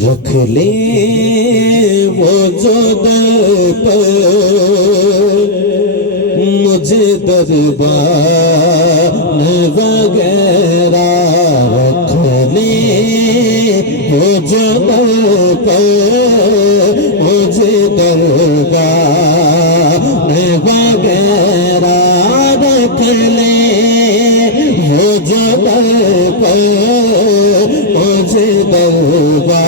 رکھ لے وہ جو در پر مجھے دربان وغیرہ رکھ لے وہ جو در پر مجھے دربان وغیرہ رکھ لے وہ جو در پر مجھے دربان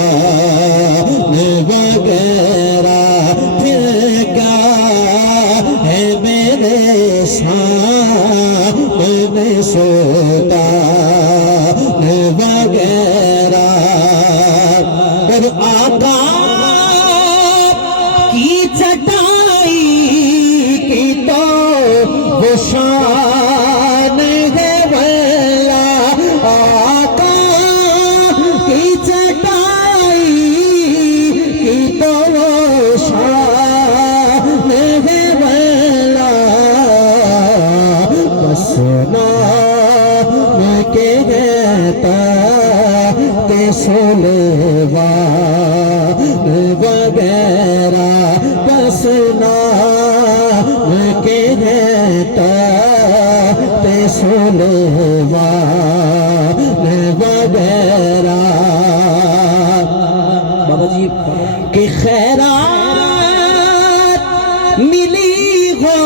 وغیرہ پھر کیا ہے میرے سامنے سلطان وغیرہ پر آقا کی چٹائی کی تو وہ شان ہے والا آقا کی چٹائی کی تو وہ شان ہے والا بس نام کے گتا تے سلیمان وغیرہ بس نام کے گتا تے سلیمان وغیرہ بابا جی کہ خیرات ملی ہو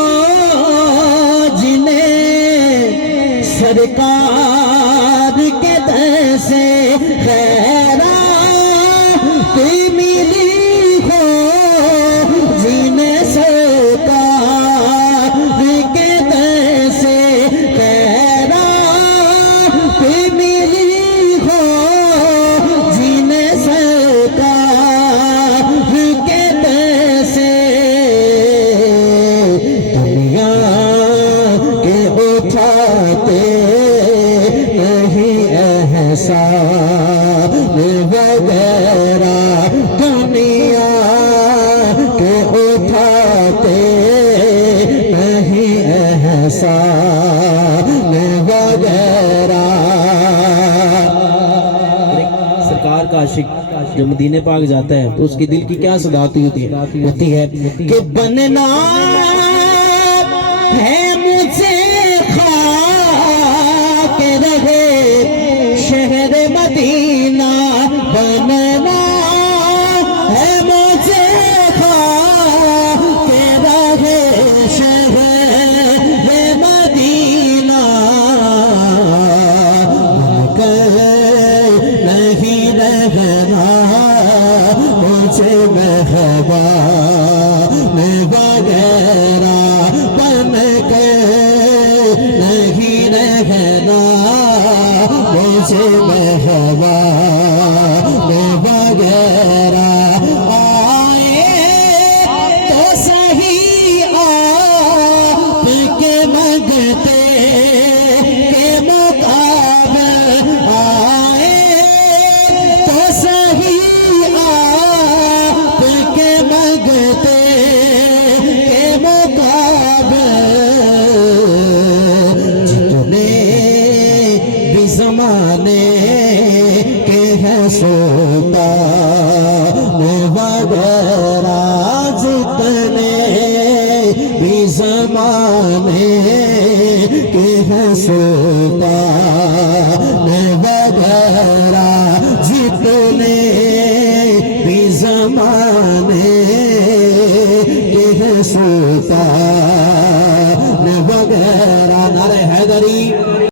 جنہیں سرکار کے در سے خیرات ملی ہو جنہیں سرکار کے در سے خیرات ملی ہو جنہیں سرکار کے در سے دنیا کے اٹھاتے نہیں احسان وغیرہ دنیا کے اٹھاتے نہیں احسان وغیرہ سرکار کا عاشق جب مدینے پاک جاتا ہے تو اس کی دل کی کیا صدا ہوتی ہے کہ بننا ہے مجھے خاک رہے شہر مدینہ بننا ہے مجھے خاک رہے شہر مدینہ بن کر نہیں رہنا مجھے مہمان وغیرہ بن کے نہیں رہنا مجھے مہمان وغیرہ آئے تو صحیح آپ کے منگتے کے مقابل آئے تو صحیح آپ کے منگتے کے مقابل جتنے بھی زمانے کے ہیں سلطان وغیرہ جتنے بھی زمانے کے ہیں سلطان وغیرہ جتنے بھی زمانے کے ہیں سلطان